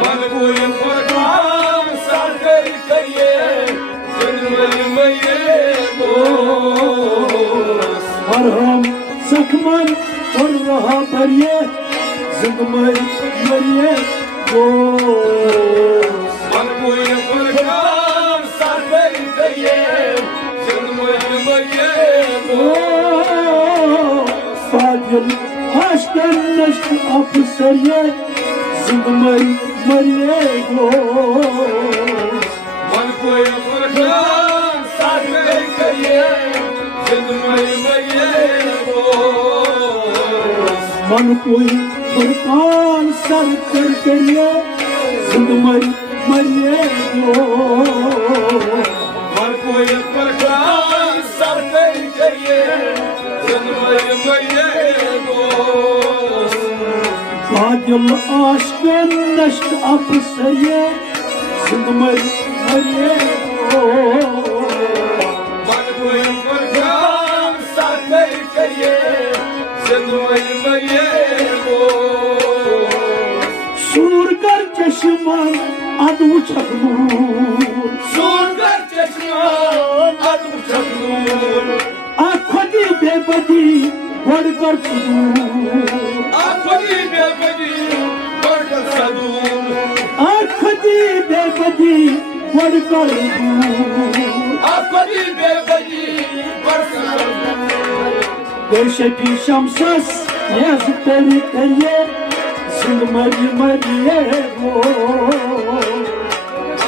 मन कोई फरमान साकर करिए जन्मल मये और हम सखमन और रहा भरिए जन्मल मरिए मन कोई फरमान साकर करिए जन्मल मये Fadil aşkın neşk afsariye zindmay mariye goz मन कोई फरमान साकर करिए जन्मल मये मन कोई फरमान सर कर करिए zindmay mariye goz मन कोई फरमान साकर करिए जन्मल मये Fadil aşkın neşk afsariye zindmay mariye goz मन कोई फरमान साकर करिए जन्मल मये Sur kar çeşman adı uçakmur सूरगर चश्मान अदम चकनूर Akhodi bebadi बढ़कर सुदूर आखरी बेबदी बढ़कर सदूर Akhodi bebadi बढ़कर दूर आखरी बेबदी बढ़कर सदूर Beşepi şamsas yazıkları kariye Zılmari mariye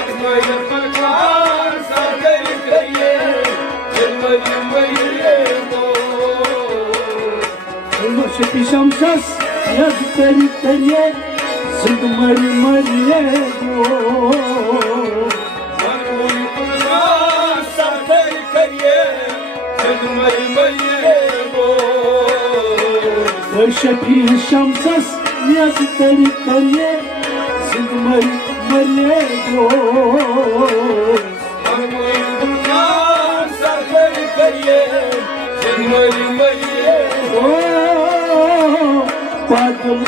अगमय फरमान सागर करिए जन्मल मये Beşepi şamsas yazıkları kariye Zılmari mariye मन कोई फरमान सागर करिए जन्मल मये Beşepi şamsas yazıkları kariye Zılmari mariye मन कोई फरमान सागर करिए जन्मल मये Badıl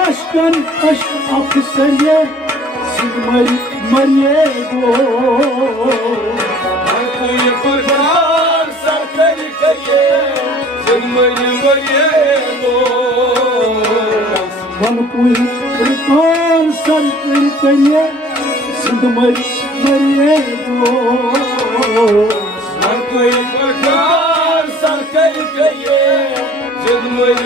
aşkın aşk afsariye Zılmari mariye मन कोई फरमान सागर करिए जन्मल मये Bana koy kırkan sarkın kariye Zılmari mariye मन कोई फरमान सागर करिए जन्मल